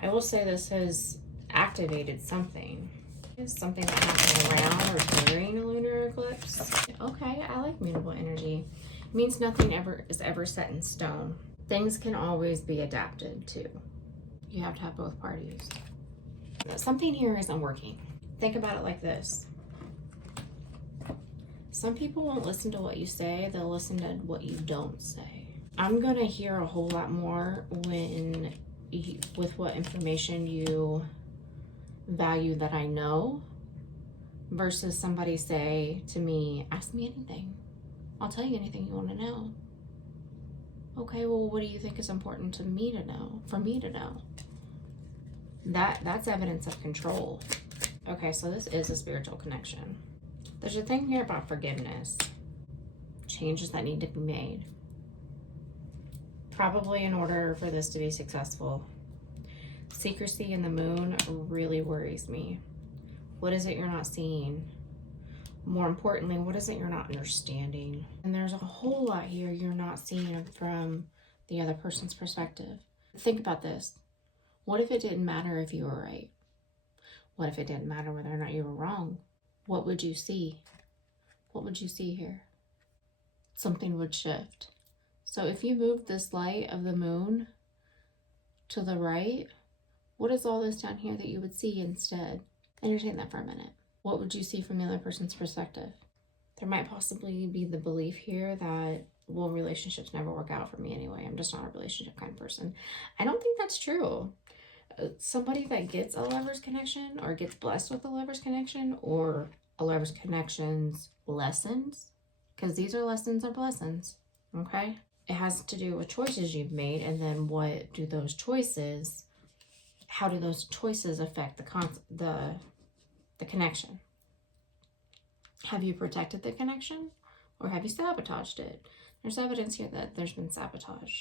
I will say this has activated something. It's something that happened around or during a lunar eclipse. Okay, I like mutable energy. It means nothing is ever set in stone. Things can always be adapted to. You have to have both parties. Something here isn't working. Think about it like this. Some people won't listen to what you say, they'll listen to what you don't say. I'm gonna hear a whole lot more with what information you value that I know versus somebody say to me, ask me anything. I'll tell you anything you want to know. Okay, well, what do you think is important to me to know, for me to know? That's evidence of control. Okay, so this is a spiritual connection. There's a thing here about forgiveness, changes that need to be made. Probably in order for this to be successful. Secrecy in the moon really worries me. What is it you're not seeing? More importantly, what is it you're not understanding? And there's a whole lot here you're not seeing from the other person's perspective. Think about this. What if it didn't matter if you were right? What if it didn't matter whether or not you were wrong? What would you see? What would you see here? Something would shift. So if you move this light of the moon to the right, what is all this down here that you would see instead? Entertain that for a minute. What would you see from the other person's perspective? There might possibly be the belief here that, well, relationships never work out for me anyway. I'm just not a relationship kind of person. I don't think that's true. Somebody that gets a lover's connection or gets blessed with a lover's connection or a lover's connection's lessons, because these are lessons or blessings, okay? It has to do with choices you've made, and then how do those choices affect the connection? Have you protected the connection or have you sabotaged it? There's evidence here that there's been sabotage.